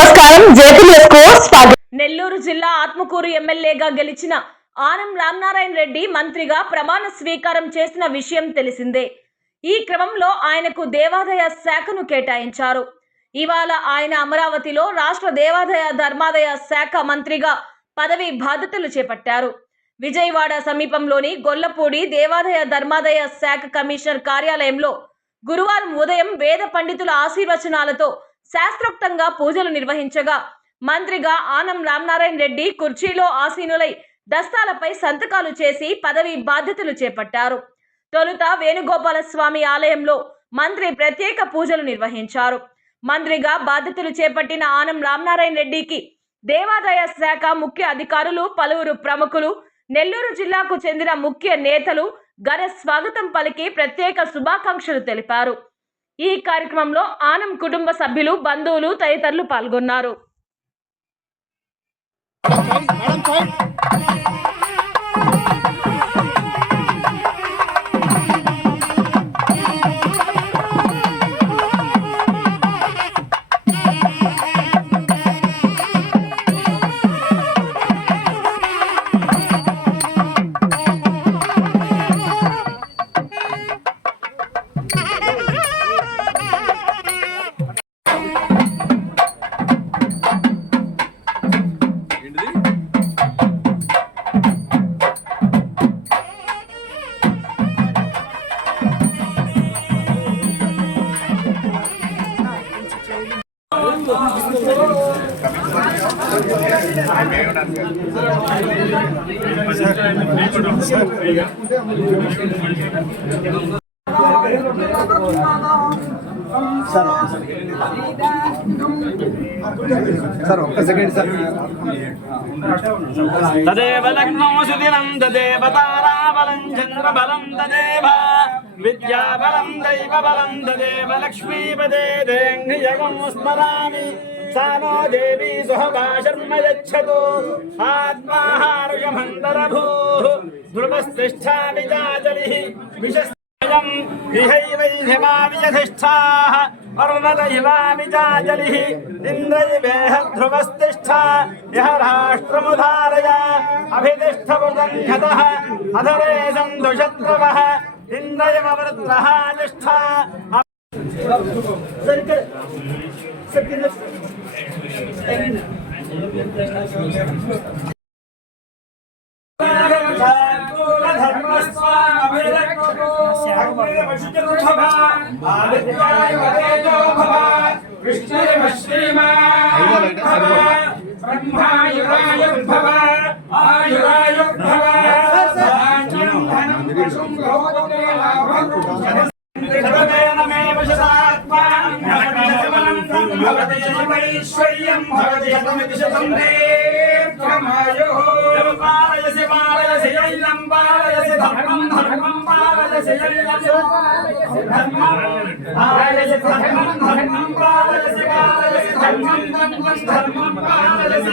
నమస్కారం. నెల్లూరు జిల్లా ఆత్మకూరు ఎమ్మెల్యేగా గెలిచిన ఆనం రామనారాయణ రెడ్డి మంత్రిగా ప్రమాణ స్వీకారం చేసిన విషయం తెలిసిందే. ఈ క్రమంలో ఆయనకు దేవాదాయ శాఖను కేటాయించారు. ఇవాళ ఆయన అమరావతిలో రాష్ట్ర దేవాదాయ ధర్మాదాయ శాఖ మంత్రిగా పదవి బాధ్యతలు చేపట్టారు. విజయవాడ సమీపంలోని గొల్లపూడి దేవాదాయ ధర్మాదాయ శాఖ కమిషనర్ కార్యాలయంలో గురువారం ఉదయం వేద పండితుల ఆశీర్వచనాలతో శాస్త్రోక్తంగా పూజలు నిర్వహించగా మంత్రిగా ఆనం రామనారాయణ రెడ్డి కుర్చీలో ఆసీనులై దస్తాలపై సంతకాలు చేసి పదవి బాధ్యతలు చేపట్టారు. తొలుత వేణుగోపాల స్వామి ఆలయంలో మంత్రి ప్రత్యేక పూజలు నిర్వహించారు. మంత్రిగా బాధ్యతలు చేపట్టిన ఆనం రామనారాయణ రెడ్డికి దేవాదాయ శాఖ ముఖ్య అధికారులు, పలువురు ప్రముఖులు, నెల్లూరు జిల్లాకు చెందిన ముఖ్య నేతలు ఘన స్వాగతం పలికి ప్రత్యేక శుభాకాంక్షలు తెలిపారు. ఈ కార్యక్రమంలో ఆనం కుటుంబ సభ్యులు, బంధువులు తదితరులు పాల్గొన్నారు. సార్ ఒక్క సెకండ్ సార్. తదేవ లగ్నో సుదినం తదేవ తారాబలం చంద్రబలం తదేవ విద్యాబలం దైవబలం తదేవ లక్ష్మీపదే దేంఘ్రిజగం స్మరామి సానో దేవీ సుహగా శర్మ యచ్చతు ఆత్మాహారుషమంతరభూః ధ్రువస్తిష్ఠామి చాచలిః విశస్తం విహైవైహిమావియధిష్ఠాః పర్వత ఇవామి చాచలిః ఇంద్రజివేహ ధ్రువస్తిష్ఠా యః రాష్ట్రముధారయ అభితిష్ఠపుర్గంఘతః అధరే సందుషత్రవః ఇంద్రయమవృత్రః తిష్ఠా. ఐశ్వర్యం భవతి శతమితి శతం దీర్ఘమాయుః పాలయసి పాలయసి యైలం పాలయసి ధర్మం ధర్మం పాలయసి యైలం ధర్మం పాలయసి ధర్మం ధర్మం పాలయసి పాలయసి ధర్మం ధర్మం ధర్మం పాలయసి